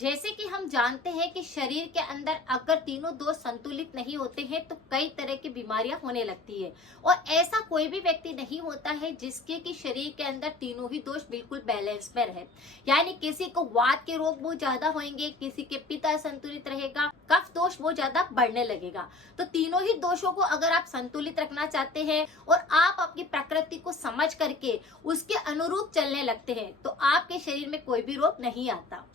जैसे कि हम जानते हैं कि शरीर के अंदर अगर तीनों दोष संतुलित नहीं होते हैं तो कई तरह की बीमारियां होने लगती है। और ऐसा कोई भी व्यक्ति नहीं होता है जिसके कि शरीर के अंदर तीनों ही दोष बिल्कुल बैलेंस में रहे। यानी किसी को वात के रोग बहुत ज्यादा होंगे, किसी के पित्त असंतुलित रहेगा, कफ दोष बहुत ज्यादा बढ़ने लगेगा। तो तीनों ही दोषों को अगर आप संतुलित रखना चाहते हैं और आप अपनी प्रकृति को समझ करके उसके अनुरूप चलने लगते हैं तो आपके शरीर में कोई भी रोग नहीं आता।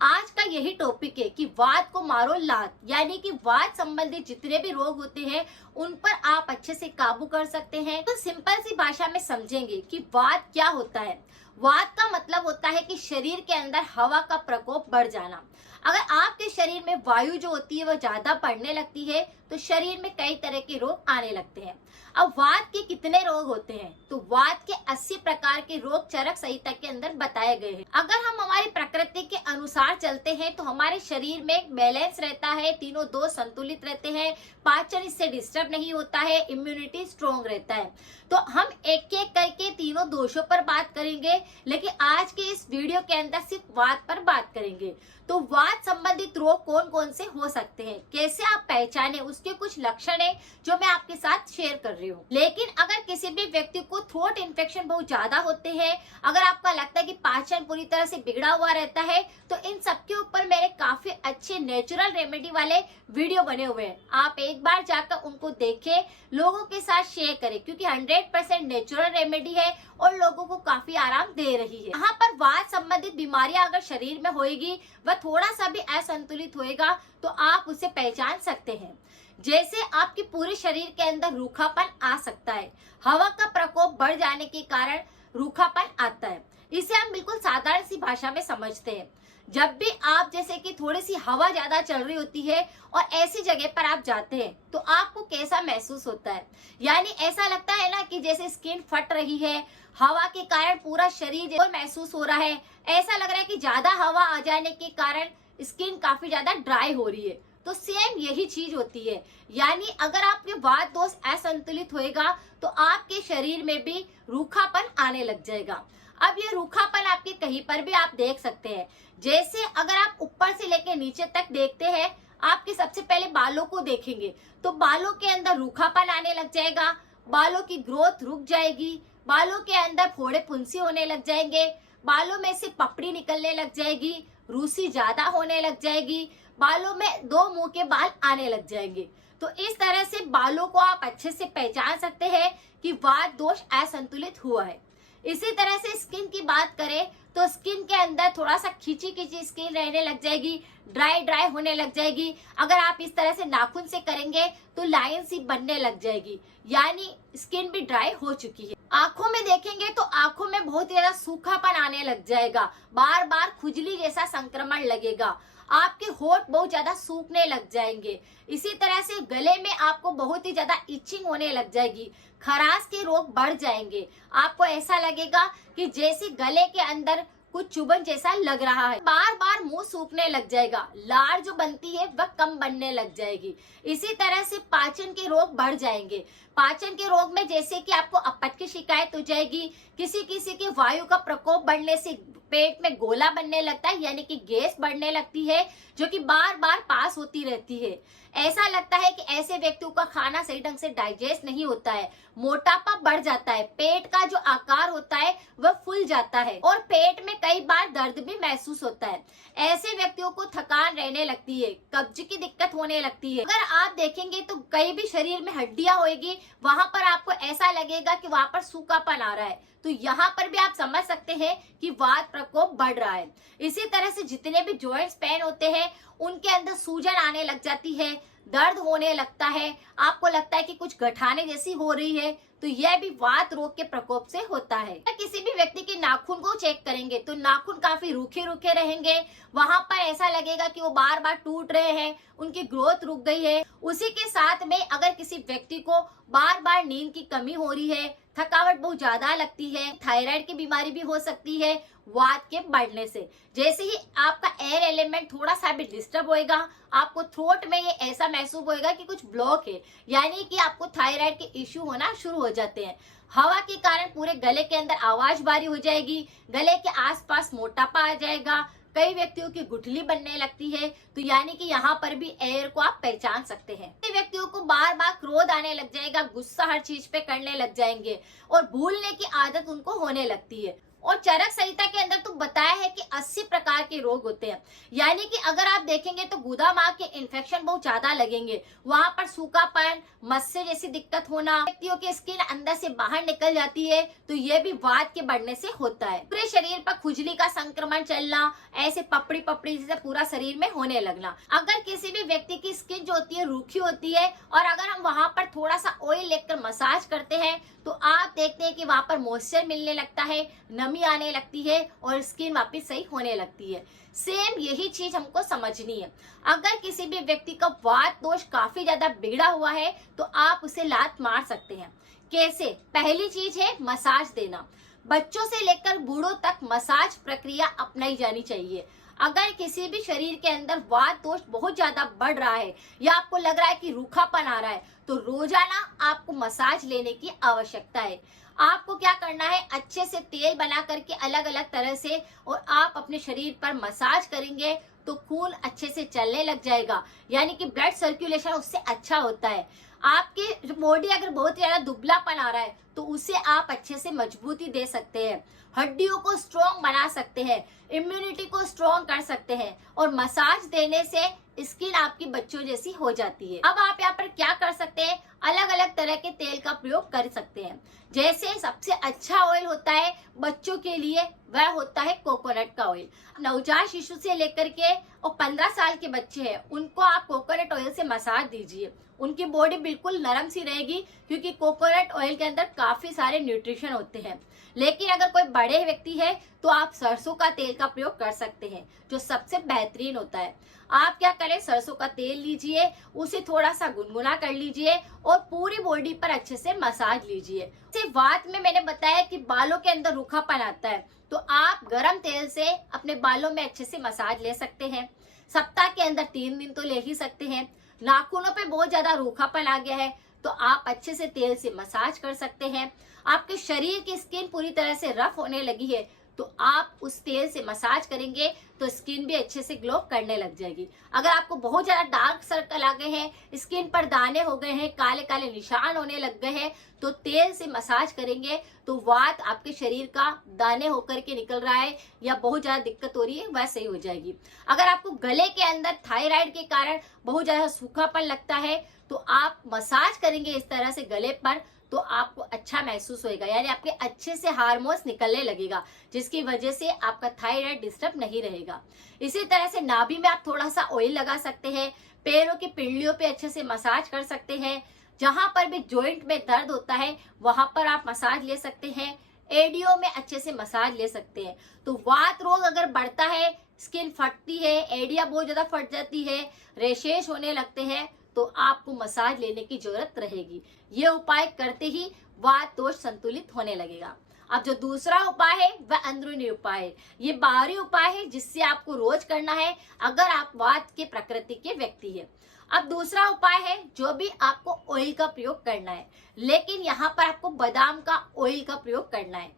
आज का यही टॉपिक है कि वात को मारो लात, यानी कि वात संबंधित जितने भी रोग होते हैं उन पर आप अच्छे से काबू कर सकते हैं। तो सिंपल सी भाषा में समझेंगे कि वात क्या होता है। वात का मतलब होता है कि शरीर के अंदर हवा का प्रकोप बढ़ जाना। अगर आपके शरीर में वायु जो होती है वो ज्यादा बढ़ने लगती है तो शरीर में कई तरह के रोग आने लगते हैं। अब वात के कितने रोग होते हैं? तो वात के 80 प्रकार के रोग चरक संहिता के अंदर बताए गए हैं। अगर हम हमारी प्रकृति के अनुसार चलते हैं तो हमारे शरीर में बैलेंस रहता है, तीनों दोष संतुलित रहते हैं, पाचन इससे डिस्टर्ब नहीं होता है, इम्यूनिटी स्ट्रॉन्ग रहता है। तो हम एक एक करके तीनों दोषों पर बात करेंगे, लेकिन आज के इस वीडियो के अंदर सिर्फ वात पर बात करेंगे। तो वात संबंधित रोग कौन कौन से हो सकते हैं, कैसे आप पहचाने, उसके कुछ लक्षण है जो मैं आपके साथ शेयर कर रही हूँ। लेकिन अगर किसी भी व्यक्ति को थ्रोट इन्फेक्शन बहुत ज्यादा होते हैं, अगर आपका लगता है कि पाचन पूरी तरह से बिगड़ा हुआ रहता है, तो इन सबके ऊपर मेरे काफी अच्छे नेचुरल रेमेडी वाले वीडियो बने हुए हैं। आप एक बार जाकर उनको देखें, लोगों के साथ शेयर करें, क्योंकि 100% नेचुरल रेमेडी है और लोगों को काफी आराम दे रही है। यहाँ पर वात संबंधित बीमारियां अगर शरीर में होएगी, वह थोड़ा सा भी असंतुलित होएगा तो आप उसे पहचान सकते हैं। जैसे आपके पूरे शरीर के अंदर रूखापन आ सकता है, हवा का प्रकोप बढ़ जाने के कारण रूखापन आता है। इसे हम बिल्कुल साधारण सी भाषा में समझते हैं। जब भी आप जैसे कि थोड़ी सी हवा ज्यादा चल रही होती है और ऐसी जगह पर आप जाते हैं तो आपको कैसा महसूस होता है? यानी ऐसा लगता है ना कि जैसे स्किन फट रही है, हवा के कारण पूरा शरीर महसूस हो रहा है। ऐसा लग रहा है कि ज्यादा हवा आ जाने के कारण स्किन काफी ज्यादा ड्राई हो रही है। तो सेम यही चीज होती है। यानी अगर आपके वात दोष असंतुलित होएगा तो आपके शरीर में भी रूखापन आने लग जाएगा। अब ये रूखापन आपके कहीं पर भी आप देख सकते हैं। जैसे अगर आप ऊपर से लेके नीचे तक देखते हैं, आपके सबसे पहले बालों को देखेंगे तो बालों के अंदर रूखापन आने लग जाएगा, बालों की ग्रोथ रुक जाएगी, बालों के अंदर फोड़े फुंसी होने लग जाएंगे, बालों में से पपड़ी निकलने लग जाएगी, रूसी ज्यादा होने लग जाएगी, बालों में दो मुंह के बाल आने लग जाएंगे। तो इस तरह से बालों को आप अच्छे से पहचान सकते हैं कि वात दोष असंतुलित हुआ है। इसी तरह से स्किन की बात करें तो स्किन के अंदर थोड़ा सा खींची खींची स्किन रहने लग जाएगी, ड्राई ड्राई होने लग जाएगी। अगर आप इस तरह से नाखून से करेंगे तो लाइन सी बनने लग जाएगी, यानी स्किन भी ड्राई हो चुकी है। आंखों में देखेंगे तो आंखों में बहुत ज्यादा सूखापन आने लग जाएगा, बार बार खुजली जैसा संक्रमण लगेगा, आपके होंठ बहुत ज्यादा सूखने लग जाएंगे। इसी तरह से गले में आपको बहुत ही ज्यादा इचिंग होने लग जाएगी, खराश के रोग बढ़ जाएंगे। आपको ऐसा लगेगा कि जैसे गले के अंदर कुछ चुभन जैसा लग रहा है, बार बार मुंह सूखने लग जाएगा, लार जो बनती है वह कम बनने लग जाएगी। इसी तरह से पाचन के रोग बढ़ जाएंगे। पाचन के रोग में जैसे कि आपको अपच की शिकायत हो जाएगी, किसी किसी के वायु का प्रकोप बढ़ने से पेट में गोला बनने लगता है, यानी कि गैस बढ़ने लगती है जो कि बार बार पास होती रहती है। ऐसा लगता है कि ऐसे व्यक्तियों का खाना सही ढंग से डाइजेस्ट नहीं होता है, मोटापा बढ़ जाता है, पेट का जो आकार होता है वह फूल जाता है और पेट में कई बार दर्द भी महसूस होता है। ऐसे व्यक्तियों को थकान रहने लगती है, कब्ज की दिक्कत होने लगती है। अगर आप देखेंगे तो कहीं भी शरीर में हड्डियां होगी, वहां पर आपको ऐसा लगेगा कि वहां पर सूखापन आ रहा है। तो यहाँ पर भी आप समझ सकते हैं कि वात प्रकोप बढ़ रहा है। इसी तरह से जितने भी जॉइंट्स पेन होते हैं उनके अंदर सूजन आने लग जाती है, दर्द होने लगता है, आपको लगता है कि कुछ गठाने जैसी हो रही है, तो यह भी वात रोग के प्रकोप से होता है। किसी भी व्यक्ति के नाखून को चेक करेंगे तो नाखून काफी रूखे रूखे रहेंगे, वहां पर ऐसा लगेगा कि वो बार बार टूट रहे हैं, उनकी ग्रोथ रुक गई है। उसी के साथ में अगर किसी व्यक्ति को बार बार नींद की कमी हो रही है, थकावट बहुत ज्यादा लगती है, थायराइड की बीमारी भी हो सकती है वात के बढ़ने से। जैसे ही आपका एयर एलिमेंट थोड़ा सा भी डिस्टर्ब होएगा, आपको थ्रोट में ये ऐसा महसूस होएगा कि कुछ ब्लॉक है, यानी कि आपको थायराइड के इश्यू होना शुरू हो जाते हैं। हवा के कारण पूरे गले के अंदर आवाज भारी हो जाएगी, गले के आसपास मोटापा आ जाएगा, कई व्यक्तियों की गुठली बनने लगती है, तो यानी कि यहाँ पर भी एयर को आप पहचान सकते हैं। कई व्यक्तियों को बार बार क्रोध आने लग जाएगा, गुस्सा हर चीज पे करने लग जाएंगे और भूलने की आदत उनको होने लगती है। और चरक संहिता के अंदर तो बताया है कि 80 प्रकार के रोग होते हैं, यानी कि अगर आप देखेंगे तो गुदा मार्ग के इन्फेक्शन बहुत ज्यादा लगेंगे, वहां पर सूखापन, मस्से जैसी दिक्कत होना, व्यक्तियों की स्किन अंदर से बाहर निकल जाती है, तो ये भी वात के बढ़ने से होता है। पूरे शरीर पर खुजली का संक्रमण चलना, ऐसे पपड़ी पपड़ी जैसे पूरा शरीर में होने लगना। अगर किसी भी व्यक्ति की स्किन जो होती है रूखी होती है और अगर हम वहां पर थोड़ा सा ऑयल लेकर मसाज करते हैं तो आप देखते हैं कि वहां पर मॉइस्चर मिलने लगता है, नमी आने लगती है और स्किन वापस सही होने लगती है। सेम यही चीज हमको समझनी है। अगर किसी भी व्यक्ति का वात दोष काफी ज्यादा बिगड़ा हुआ है तो आप उसे लात मार सकते हैं। कैसे? पहली चीज है मसाज देना। बच्चों से लेकर बूढ़ों तक मसाज प्रक्रिया अपनाई जानी चाहिए। अगर किसी भी शरीर के अंदर वात दोष बहुत ज्यादा बढ़ रहा है या आपको लग रहा है कि रूखापन आ रहा है तो रोजाना आपको मसाज लेने की आवश्यकता है। आपको क्या करना है, अच्छे से तेल बना करके अलग अलग तरह से और आप अपने शरीर पर मसाज करेंगे तो खून अच्छे से चलने लग जाएगा, यानी कि ब्लड सर्कुलेशन उससे अच्छा होता है। आपकी बॉडी अगर बहुत ज्यादा दुबलापन आ रहा है तो उसे आप अच्छे से मजबूती दे सकते हैं, हड्डियों को स्ट्रॉन्ग बना सकते हैं, इम्यूनिटी को स्ट्रॉन्ग कर सकते हैं और मसाज देने से स्किन आपकी बच्चों जैसी हो जाती है। अब आप यहाँ पर क्या कर सकते हैं, अलग अलग तरह के तेल का प्रयोग कर सकते हैं। जैसे सबसे अच्छा ऑयल होता है बच्चों के लिए, वह होता है कोकोनट का ऑयल। नवजात शिशु से लेकर के और 15 साल के बच्चे हैं उनको आप कोकोनट ऑयल से मसाज दीजिए, उनकी बॉडी बिल्कुल नरम सी रहेगी क्योंकि कोकोनट ऑयल के अंदर काफी सारे न्यूट्रिशन होते हैं। लेकिन अगर कोई बड़े व्यक्ति है तो आप सरसों का तेल का प्रयोग कर सकते हैं जो सबसे बेहतरीन होता है। आप क्या करें, सरसों का तेल लीजिए, उसे थोड़ा सा गुनगुना कर लीजिए और पूरी बॉडी पर अच्छे से मसाज लीजिए। वात में मैंने बताया कि बालों के अंदर रूखापन आता है तो आप गर्म तेल से अपने बालों में अच्छे से मसाज ले सकते हैं। सप्ताह के अंदर 3 दिन तो ले ही सकते हैं। नाखूनों पे बहुत ज्यादा रूखापन आ गया है तो आप अच्छे से तेल से मसाज कर सकते हैं। आपके शरीर की स्किन पूरी तरह से रफ होने लगी है तो आप उस तेल से मसाज करेंगे तो स्किन भी अच्छे से ग्लो करने लग जाएगी। अगर आपको बहुत ज्यादा डार्क सर्कल आ गए हैं, स्किन पर दाने हो गए हैं, काले काले निशान होने लग गए हैं तो तेल से मसाज करेंगे तो वात आपके शरीर का दाने होकर के निकल रहा है या बहुत ज्यादा दिक्कत हो रही है वह सही हो जाएगी। अगर आपको गले के अंदर थायराइड के कारण बहुत ज्यादा सूखापन लगता है तो आप मसाज करेंगे इस तरह से गले पर तो आपको अच्छा महसूस होएगा, यानी आपके अच्छे से हार्मोन्स निकलने लगेगा जिसकी वजह से आपका थायराइड डिस्टर्ब नहीं रहेगा। इसी तरह से नाभि में आप थोड़ा सा ऑयल लगा सकते हैं, पैरों की पिंडलियों पे अच्छे से मसाज कर सकते हैं। जहां पर भी जॉइंट में दर्द होता है वहां पर आप मसाज ले सकते हैं। एडियो में अच्छे से मसाज ले सकते हैं। तो वात रोग अगर बढ़ता है, स्किन फटती है, एडिया बहुत ज्यादा फट जाती है, रेशेस होने लगते हैं तो आपको मसाज लेने की जरूरत रहेगी। ये उपाय करते ही वात दोष संतुलित होने लगेगा। अब जो दूसरा उपाय है वह अंदरूनी उपाय है। ये बाहरी उपाय है जिससे आपको रोज करना है अगर आप वात के प्रकृति के व्यक्ति है। अब दूसरा उपाय है जो भी आपको ऑयल का प्रयोग करना है, लेकिन यहाँ पर आपको बादाम का ऑयल का प्रयोग करना है।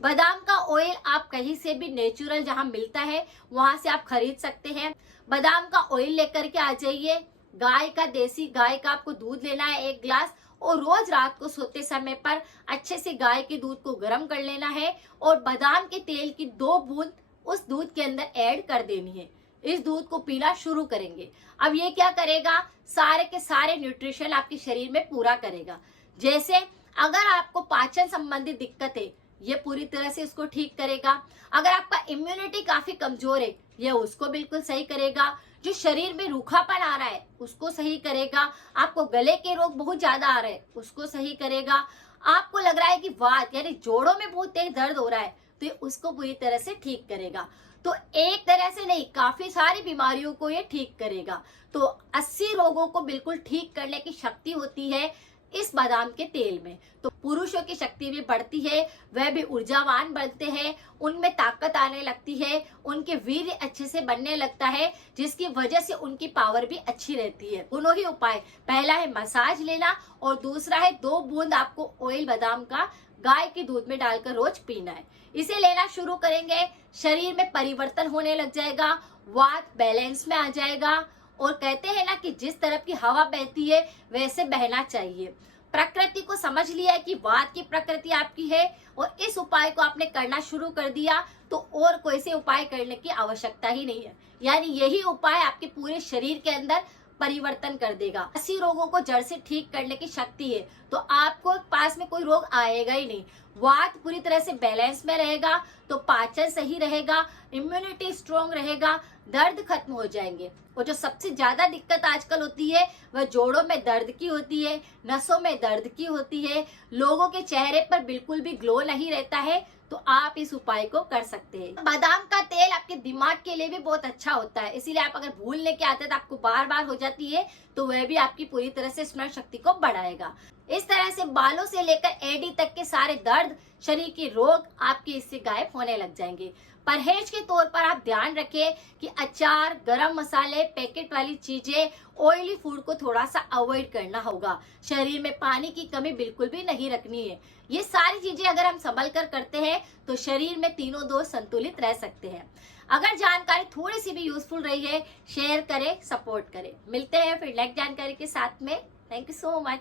बादाम का ऑयल आप कहीं से भी नेचुरल जहाँ मिलता है वहां से आप खरीद सकते हैं। बादाम का ऑयल लेकर के आ जाइए। गाय का, देसी गाय का आपको दूध लेना है 1 गिलास और रोज रात को सोते समय पर अच्छे से गाय के दूध को गर्म कर लेना है और बादाम के तेल की 2 बूंद उस दूध के अंदर ऐड कर देनी है। इस दूध को पीना शुरू करेंगे। अब ये क्या करेगा, सारे के सारे न्यूट्रिशन आपके शरीर में पूरा करेगा। जैसे अगर आपको पाचन संबंधी दिक्कत है ये पूरी तरह से इसको ठीक करेगा। अगर आपका इम्यूनिटी काफी कमजोर है ये उसको बिल्कुल सही करेगा। जो शरीर में रूखापन आ रहा है उसको सही करेगा। आपको गले के रोग बहुत ज्यादा आ रहे हैं उसको सही करेगा। आपको लग रहा है कि वात यानी जोड़ों में बहुत तेज दर्द हो रहा है तो ये उसको पूरी तरह से ठीक करेगा। तो एक तरह से नहीं, काफी सारी बीमारियों को ये ठीक करेगा। तो 80 रोगों को बिल्कुल ठीक करने की शक्ति होती है इस बादाम के तेल में। तो पुरुषों की शक्ति भी बढ़ती है, वह भी ऊर्जावान बनते हैं, उनमें ताकत आने लगती है, उनके वीर्य अच्छे से बनने लगता है जिसकी वजह से उनकी पावर भी अच्छी रहती है। दोनों ही उपाय, पहला है मसाज लेना और दूसरा है 2 बूंद आपको ऑयल बादाम का गाय के दूध में डालकर रोज पीना है। इसे लेना शुरू करेंगे, शरीर में परिवर्तन होने लग जाएगा, वात बैलेंस में आ जाएगा। और कहते हैं ना कि जिस तरफ की हवा बहती है वैसे बहना चाहिए। प्रकृति को समझ लिया है कि वात की प्रकृति आपकी है और इस उपाय को आपने करना शुरू कर दिया तो और कोई से उपाय करने की आवश्यकता ही नहीं है। यानी यही उपाय आपके पूरे शरीर के अंदर परिवर्तन कर देगा। 80 रोगों को जड़ से ठीक करने की शक्ति है, तो आपको पास में कोई रोग आएगा ही नहीं। वात पूरी तरह से बैलेंस में रहेगा तो पाचन सही रहेगा, इम्यूनिटी स्ट्रॉन्ग रहेगा, दर्द खत्म हो जाएंगे। और जो सबसे ज्यादा दिक्कत आजकल होती है वह जोड़ों में दर्द की होती है, नसों में दर्द की होती है, लोगों के चेहरे पर बिल्कुल भी ग्लो नहीं रहता है, तो आप इस उपाय को कर सकते हैं। बादाम का तेल आपके दिमाग के लिए भी बहुत अच्छा होता है, इसीलिए आप अगर भूलने की आदत आपको बार बार हो जाती है तो वह भी आपकी पूरी तरह से स्मरण शक्ति को बढ़ाएगा। इस तरह से बालों से लेकर एडी तक के सारे दर्द, शरीर के रोग आपके इससे गायब होने लग जाएंगे। परहेज के तौर पर आप ध्यान रखें कि अचार, गरम मसाले, पैकेट वाली चीजें, ऑयली फूड को थोड़ा सा अवॉइड करना होगा। शरीर में पानी की कमी बिल्कुल भी नहीं रखनी है। ये सारी चीजें अगर हम संभल कर करते हैं तो शरीर में तीनों दोष संतुलित रह सकते हैं। अगर जानकारी थोड़ी सी भी यूजफुल रही है, शेयर करें, सपोर्ट करें। मिलते हैं फिर नेक्स्ट जानकारी के साथ में। Thank you so much.